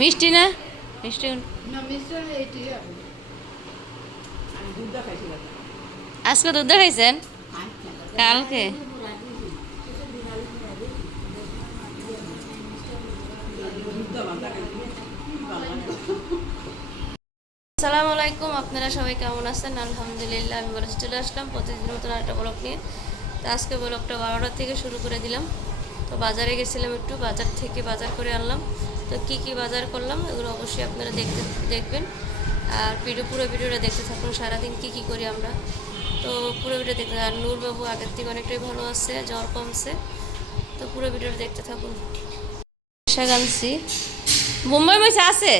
মিষ্টি না মিষ্টি আজকে দুধ খাইছেন কালকে আসসালামু আলাইকুম। আপনারা সবাই কেমন আছেন? আলহামদুলিল্লাহ আমি ভালো চলে আসলাম প্রতিদিন নতুন একটা ব্লগ নিয়ে। তো আজকে ব্লগটা 12টা থেকে শুরু করে দিলাম। তো বাজারে গেছিলাম, একটু বাজার থেকে বাজার করে আনলাম। তো কি কি বাজার করলাম এগুলো অবশ্যই আপনারা দেখবেন। আর পুরো ভিডিওটা দেখতে থাকুন, সারাদিন কি কি করি আমরা। তো পুরো ভিডিও দেখতে। আর নূরবাবু আগের থেকে অনেকটাই ভালো আছে, জ্বর কমছে। তো পুরো ভিডিওটা দেখতে থাকুন। শাক আনছি, বোম্বাই মরিচ আছে।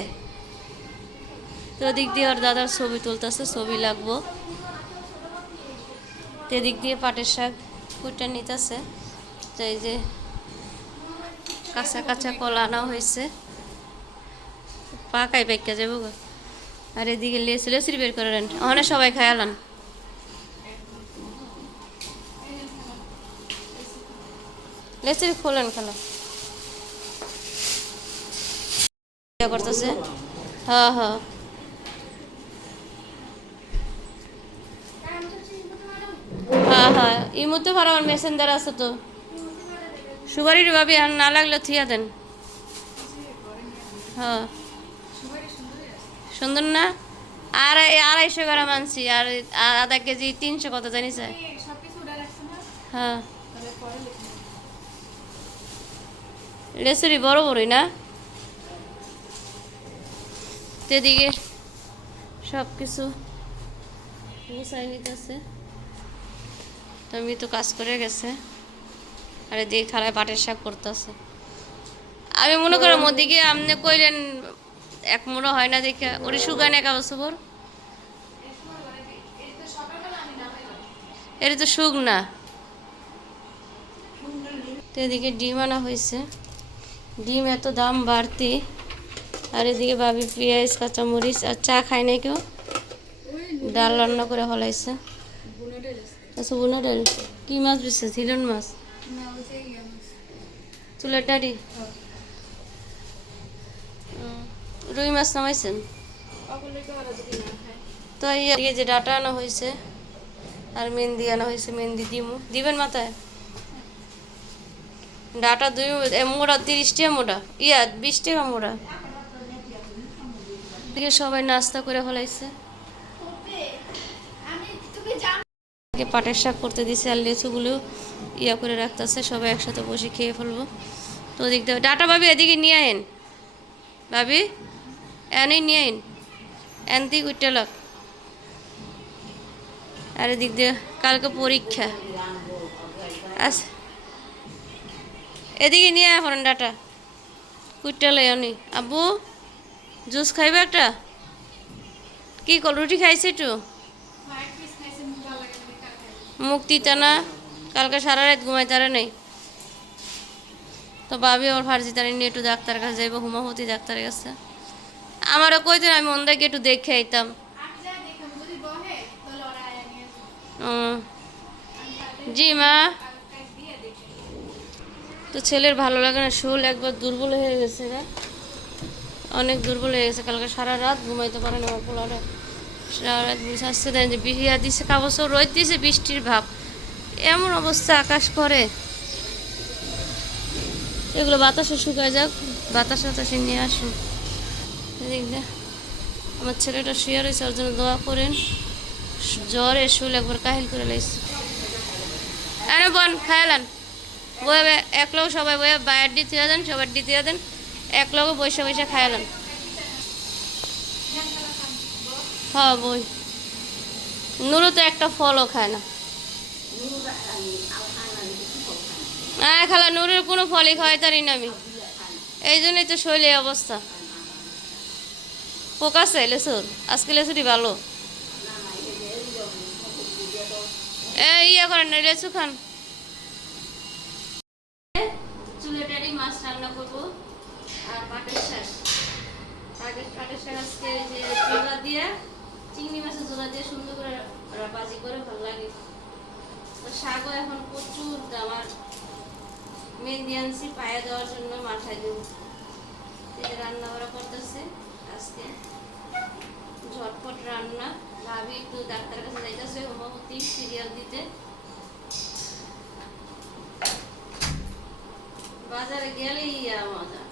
তো ওদিক দিয়ে ওর দাদার ছবি তুলতেছে, ছবি লাগবো। তো এদিক দিয়ে পাটের শাক কুইটা নিতেছে। তো এই যে কাঁচা কাঁচা কলা আনা হয়েছে, পাকাই পাইকা যাবো গো। আর এদিকে লেসির বের করে নেন, ওখানে সবাই খায়ালান। লেসির খোলেন খেলা করতেছে। হ্যাঁ হ্যাঁ হ্যাঁ হ্যাঁ এই মধ্যে ভাড়া আমার মেসেঞ্জার আছে। তো সুপারির ভাবি আর না লাগলে থিয়া দেন। হ্যাঁ সুন্দর না? আর 250 গ্রাম আনছি, আর আধা কেজি 300 কত জানিস? হ্যাঁ লেসুরি বড় বড়ই না? এদিকে সব কিছু গুছাই নিতেছে। তুমি তো কাজ করে গেছে। আর এদিকে খালায় পাটের শাক করতেছে। আমি মনে করো ওদিকে আপনি কইলেন এক মুড়ো হয় না দেখে ওরে সুগান এক বছর এটা তো সুগ না। তো এদিকে ডিম আনা হয়েছে, ডিম এত দাম বাড়তি। আর এদিকে ভাবি পেঁয়াজ কাঁচামরিচ আর চা খায় না কেউ, ডাল রান্না করে হলাইছে। আচ্ছা বোনা ডাল কি মাছ বেছে? ঝিলন মাছ, চুলের ডাড়ি। রুই মাছ নামাইছেন? তো এই যে ডাটা আনা হয়েছে আর মেহেন্দি আনা হয়েছে, মেহেন্দি দিবেন মাথায়। ডাটা মোড়া 30 টাকা মোড়া, 20 টাকা মোড়া। সবাই নাস্তা করে ফলাইছে। পাটের শাক করতে দিছে আর লেচুগুলো করে রাখতেছে, সবাই একসাথে বসে খেয়ে ফেলবো। তো ওদিক দিয়ে ডাটা ভাবি এদিকে নিয়ে আইন, ভাবি এনে নিয়ে আইন, এনতি কুইটা লাগ। আর এদিক দিয়ে কালকে পরীক্ষা আচ্ছা, এদিকে নিয়ে এখন ডাটা কুইটা লাই আনি। আব্বু জুস খাইবে একটা? কি কল রুটি খাইছে একটু? মুখ দিতে না, কালকে সারা রাত ঘুমাইতারে নেই। তো ভাবি ওর ফার্জি তারি নিয়ে একটু ডাক্তার কাছে যাইব, হোমিওপ্যাথি ডাক্তারের কাছে। আমারও কইতেন আমি ওনদাকে একটু দেখে আইতাম। জি মা। তো ছেলের ভালো লাগে না, শোল একবার দুর্বল হয়ে গেছে না, অনেক দুর্বল হয়ে গেছে। কালকে সারা রাত ঘুমাইতে পারে না পোলাটা, সারা রাত বুঝাচ্ছে দেন যে বিহিয়া দিছে, কাগজ রোদ দিয়েছে, বৃষ্টির ভাব, এমন অবস্থা আকাশ করে। এগুলো বাতাসে শুকায় যাক, বাতাসে নিয়ে আসুন। আমার ছেলেটা শুয়ে রয়েছে, ওর জন্য দোয়া করেন। জ্বরে শুল একবার কাহিল করে লাইছে। এনে বন খায়ালান বয়ে এক লোক সবাই বয়ে বাইর দিতে দেন, সবার দিতে দেন, এক লোক বসে বসে খায়ালান। হ্যাঁ বই নুরু তো একটা ফলও খায় না। হ্যাঁ খালা নুরের কোনো ফলই খাওয়াই তারি না আমি, এই জন্যই তো শৈলী অবস্থা। পোকাছে লেসুর, আজকে লেসুরই ভালো। করেন না, লেচু খান। চুলেটারি মাছ রান্না করবো আর পাটের শাক। পাটের শাক আজকে যে জোড়া দিয়ে, চিংড়ি মাছের জোড়া দিয়ে সুন্দর করে ভাজি করে ভালো লাগে। তো শাকও এখন প্রচুর দাম। আর মেহেন্দি আনছি পায়ে দেওয়ার জন্য, মাথায় দেবো। এই যে রান্না বাড়া করতেছে আজকে ঝটপট রান্না। ভাবি একটু ডাক্তারের কাছে যাইতেছে হোমিওপ্যাথি সিরিয়াল দিতে। বাজারে গেলেই মজা।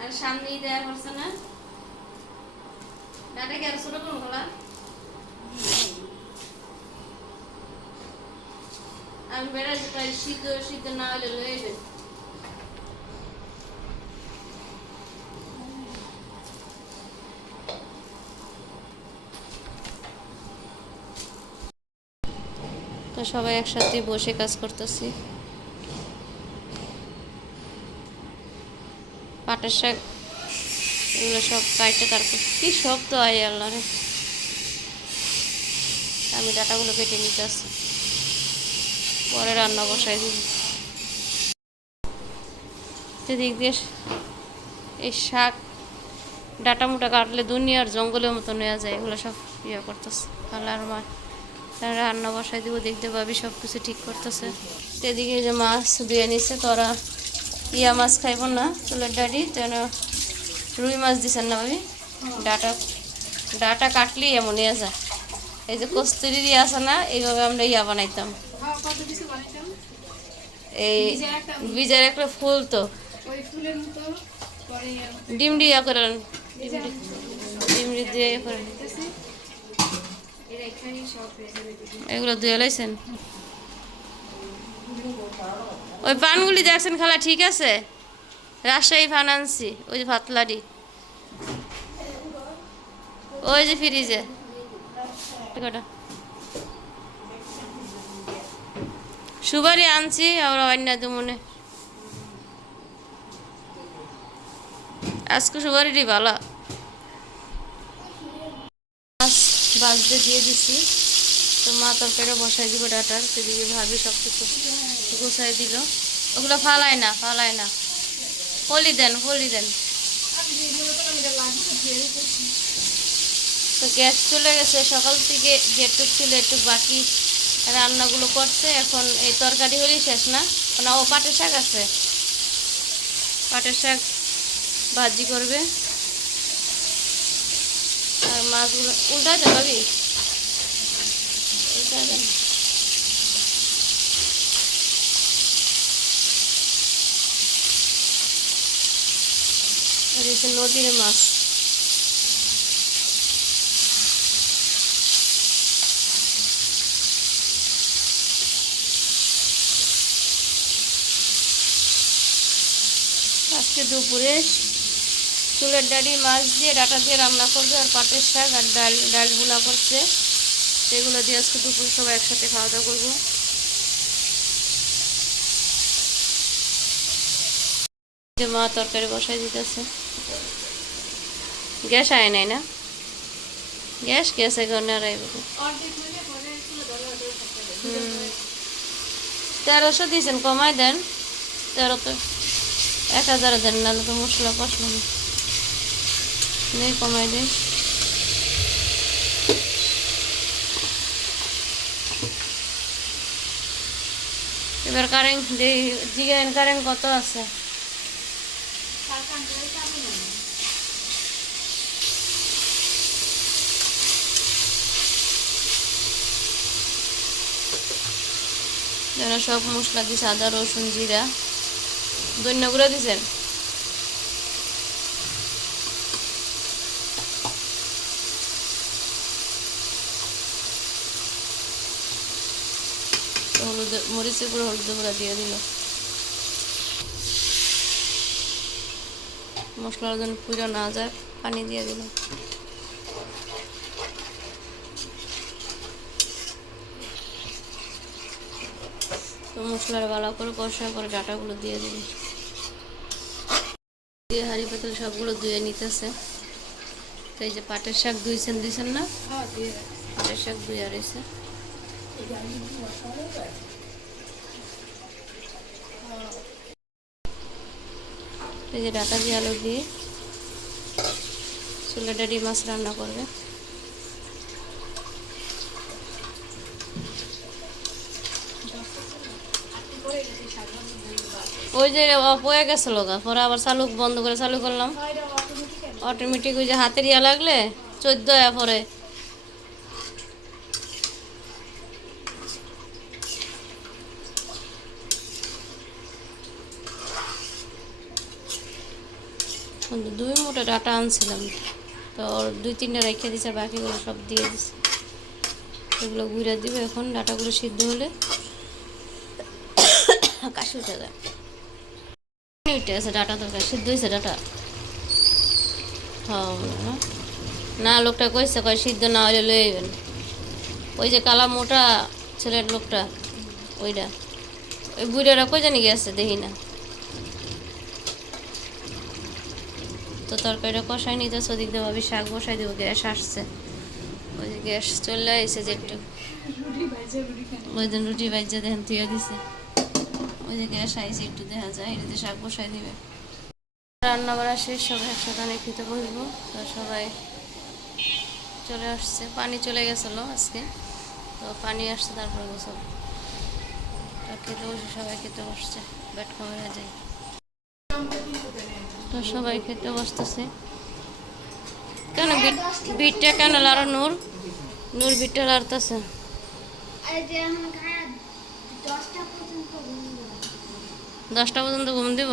আর সামনেই দেয়া করছে না ডাটা কি আর ছোট কোন খোলা। আমি বেড়াচ্ছি প্রায় সিদ্ধ সিদ্ধ না হলে লয়ে যাবে। তো সবাই একসাথে বসে কাজ করতেছি। পাটের শাক এগুলো সব কাটতে, তারপর কি শক্ত হয় আল্লাহ রে। আমি ডাটাগুলো কেটে নিতে আসছি, পরে রান্না বসাই দিব। সেদিক দিয়ে এই শাক ডাটা মুটা কাটলে দুনিয়ার জঙ্গলের মতো নেওয়া যায়। এগুলো সব ইয়ে করতেছে কালার মাছ রান্না বসাই দিব। দেখতে পাবি সব কিছু ঠিক করতেছে। এদিকে যে মাছ ধুয়ে নিচ্ছে, তোরা ইয়া মাছ খাইব না চুলের ডাডি, তেন রুই মাছ দিছেন না ভাবি। ডাটা ডাটা কাটলেই এমন ইয়ে যায়। এই যে কস্তুরি দিয়ে আছে না, এইভাবে আমরা ইয়া বানাইতাম। এই বীজের একটা ফুল তো ডিম দিয়া করেন, ডিম দিয়ে করেন। এগুলো ধুয়ে লাইছেন। ওই পানগুলি দেখছেন খালা ঠিক আছে? রাজশাহী পান আনছি, ওই যে ভাতলারি, ওই যে ফ্রিজে কটা সুপারি আনছি। আর অন্য মনে আজকে সুপারিটি ভালো। মাছ বাজতে দিয়ে দিচ্ছি। তো মা তরকারিটা বসাই দিব ডাটার। সেদিকে ভাবি সব কিছু গোছাই দিল। ওগুলো ফালায় না, ফালায় না, ফলি দেন, ফলি দেন। তো গ্যাস চলে গেছে, সকাল থেকে যেটুক ছিল একটু বাকি রান্নাগুলো করছে। এখন এই তরকারি হলেই শেষ না, না ও পাটের শাক আছে, পাটের শাক ভাজি করবে। আর মাছগুলো উল্টা দেন ভাবি, উল্টা দেন। আর এই নদীর মাছ। আজকে দুপুরে চুলের ডাঁড়ি মাছ দিয়ে ডাটা দিয়ে রান্না করবে, আর পাটের শাক আর ডাল ভুনা করছে। সেগুলো দিয়ে আজকে দুপুর সবাই একসাথে খাওয়া দাওয়া করবো। মা তরকারি বসাই দিতেছে। গ্যাস আয় নাই না, গ্যাস গ্যাস এখন আর 1300 দিয়েছেন, কমাই দেন। 13 তো 1000 দেন, নাহলে তো মশলা কষলো না। নেই কমাই দেন। এবার কারেন্ট জিগান কারেন্ট কত আছে? যেন সব মশলা দিছে, আদা রসুন জিরা ধনিয়া গুঁড়া দিছেন। হলুদ মরিচের গুঁড়ো হলুদ গুঁড়া দিয়ে দিল। মশলার জন্য পুজো না যায়, পানি দিয়ে দিল। তো মশলার ভালো করে কষার পরে ডাটাগুলো দিয়ে দিল। দিয়ে হাঁড়ি পাতল সবগুলো ধুয়ে নিতেছে। তো এই যে পাটের শাক দিয়েছেন না, পাটের শাক ধুয়ে রয়েছে। এই যে ডাটা দিয়ে আলু দিয়ে চুলের ডাঁড়ি মাছ রান্না করবে। ওই যে পয়ে গেছিল গা, পরে আবার চালু বন্ধ করে চালু করলাম। অটোমেটিক ওই যে হাতের ইয়া লাগলে 14 পরে। কিন্তু 2 মোটা ডাটা আনছিলাম, তো ওর 2-3টা রেখে দিছে, আর বাকিগুলো সব দিয়ে দিছে। এগুলো ঘুরে দিবে এখন, ডাটাগুলো সিদ্ধ হলে। কাশি উঠে যায়, উঠে আছে ডাটা, তরকারি সিদ্ধ হয়েছে ডাটা। হ্যাঁ না, লোকটা কইছে কয় সিদ্ধ না হলে লয়ে আইবেন। ওই যে কালা মোটা ছেলের লোকটা, ওইটা, ওই বুড়ারা কই জানি গেছে দেখি না। তো তরকারিটা কষাই নিতেছে, ওদিক দিয়ে ভাবি শাক বসাই দেবো, গ্যাস আসছে। ওই যে গ্যাস চলে আসছে যে একটু, ওই দিন রুটি বাইজা দেখেন তুইয়া দিছে। ওই যে গ্যাস আইছে একটু দেখা যায়, এটাতে শাক বসাই দিবে। রান্না বাড়া শেষ, সবাই একসাথে অনেক খেতে বসবো। তো সবাই চলে আসছে, পানি চলে গেছিলো আজকে, তো পানি আসছে, তারপরে গোসল। খেতে বসে সবাই খেতে বসছে, ব্যাট খামারে যাই। তো সবাই খেতে বসতেছে। কেন বিটটা কেন লাড়ো? নূর নূর বিটটা লাড়তেছে। 10টা পর্যন্ত ঘুম দিব?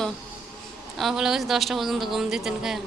আমার বলে গেছে 10টা পর্যন্ত ঘুম দিতেন খায়।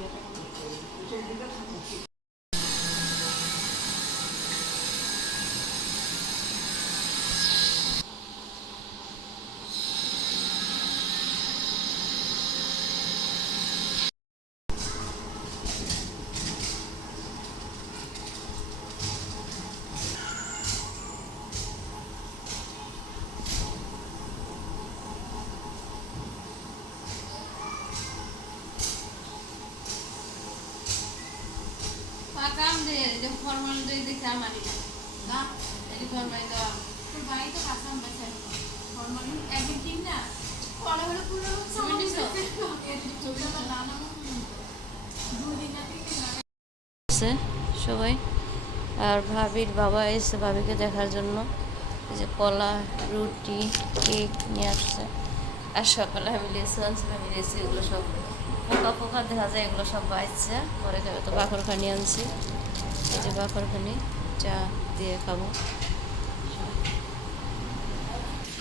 কাম দে যে ফরমাল দই দেখে আর মানি না এই ফরমাল দাও তোর ভাই তো কাসাম বেচে ফরমাল একদিন কিন না পড়া হলো পুরো আছে সবাই। আর ভাবির বাবা এসে ভাবিকে দেখার জন্য, এই যে কলা, রুটি, কেক নিয়ে আসছে। আর সকালে আমি লেসু আনছিলাম, লেসু এগুলো সব পোকা পোকা দেখা যায়, এগুলো সব বাইছে পরে খাবে। তো বাখরখানি আনছি, এই যে বাখরখানি চা দিয়ে খাবো।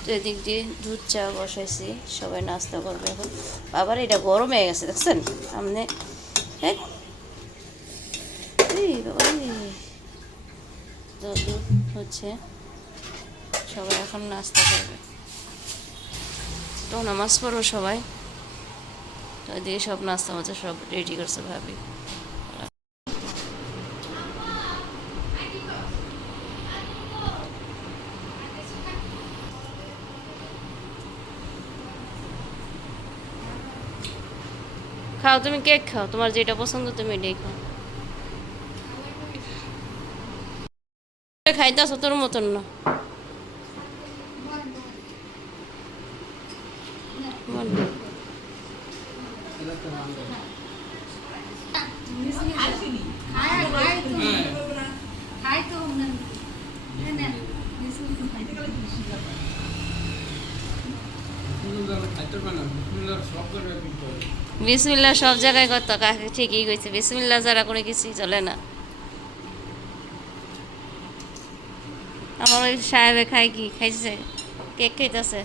তো এদিক দিয়ে দুধ চা বসাইছি, সবাই নাস্তা করবে এখন। বাবার এটা গরম হয়ে গেছে দেখছেন সামনে। হ্যাঁ বাবা, তো দুধ হচ্ছে, সবাই এখন নাস্তা করবে। তো নামাজ পড়ো সবাই। তো এদিকে সব নাস্তা মাস্তা সব রেডি করছে ভাবি। খাও, তুমি কেক খাও, তোমার যেটা পছন্দ তুমি এটাই খাও। খাইতেছো তোর মতন না। বিসমিল্লাহ সব জায়গায় কত কাকে ঠিকই কইছে, বিসমিল্লাহ যারা কোনো কিছুই চলে না। আমার ওই সাহেবে খাই কি খাইছে, কেক খাইতেছে।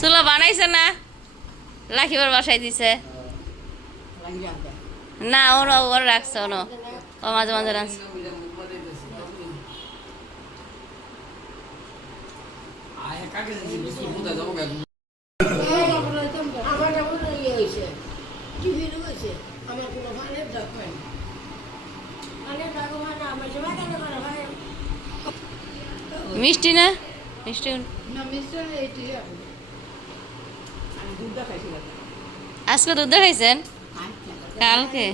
চুলা বানাইছে না, লাখিবার বাসায় দিছে না, ওর ওর রাখছে, ও মাঝে মাঝে রাখছে। মিষ্টি না, মিষ্টি আজকে দুধ খাইছেন কালকে?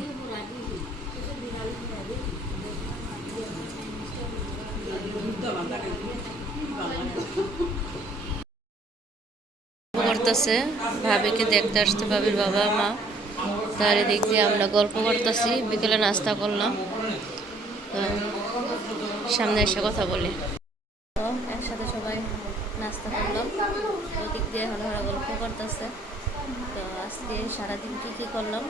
করতেছে ভাবিকে দেখতে আসতে, ভাবির বাবা মা। তার এদিক দিয়ে আমরা গল্প করতেছি, বিকেলে নাস্তা করলাম। তো সামনে এসে কথা বলি। তো একসাথে সবাই নাস্তা করলাম, ওদিক দিয়ে হলো ওরা গল্প করতেছে। তো আজকে সারাদিন কী কী করলাম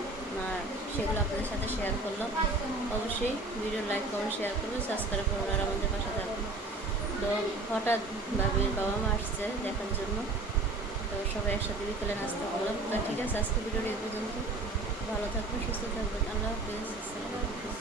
আর সেগুলো আপনাদের সাথে শেয়ার করলাম। অবশ্যই ভিডিও লাইক কমেন্ট শেয়ার করবেন, সাবস্ক্রাইব করবেন আর আমাদের পাশে থাকবেন। তো হঠাৎ ভাবির বাবা মা আসছে দেখার জন্য, তো সবাই একসাথে বিকেলে নাস্তা করলাম। তো ঠিক আছে, আজকে ভিডিওটি এই পর্যন্ত। ভালো থাকবেন, সুস্থ থাকবেন, আল্লাহ হাফিজ, আসসালামু আলাইকুম।